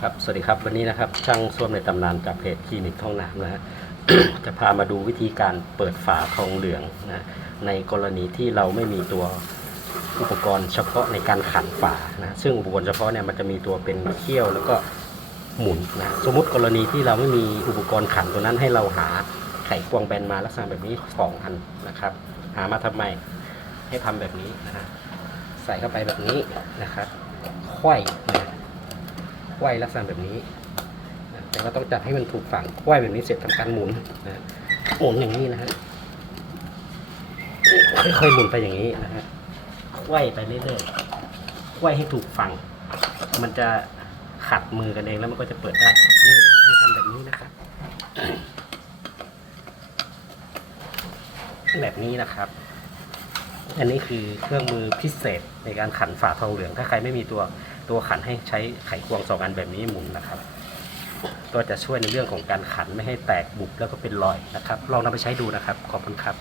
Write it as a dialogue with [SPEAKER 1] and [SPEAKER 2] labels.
[SPEAKER 1] ครับ สวัสดีครับวันนี้นะครับ ช่างส้วมในตำนานจากเพจคลินิกท้องน้ำนะฮะ จะพามาดูวิธีการเปิดฝาทองเหลืองนะในกรณีที่เราไม่มีตัวอุปกรณ์เฉพาะในการขันฝานะซึ่งอุปกรณ์เฉพาะเนี่ยมันจะมีตัวเป็นเขี้ยวแล้วก็หมุนนะสมมติกรณีที่เราไม่มีอุปกรณ์ขันตัวนั้นให้เราหาไขควงแบนมาลักษณะแบบนี้สองอันนะครับ หามาทำไมให้ทำแบบนี้นะใส่เข้าไปแบบนี้นะครับควยนะ ไขว้ลักษณะแบบนี้ แต่ก็ต้องจัดให้มันถูกฝั่งไขว้แบบนี้เสร็จทำการหมุนนะหมุนอย่างนี้นะฮะค่อยๆหมุนไปอย่างนี้นะฮะไขว้ไปเรื่อยๆไขว้ให้ถูกฝั่ง มันจะขัดมือกันเองแล้วมันก็จะเปิดได้ นี่นะให้ทำแบบนี้นะครับ แบบนี้นะครับ อันนี้คือเครื่องมือพิเศษในการขันฝาทองเหลือง ถ้าใครไม่มีตัวตัวขันให้ใช้ไขควงสองอันแบบนี้หมุนนะครับ ก็จะช่วยในเรื่องของการขันไม่ให้แตกบุบแล้วก็เป็นรอยนะครับ ลองนำไปใช้ดูนะครับ ขอบคุณครับ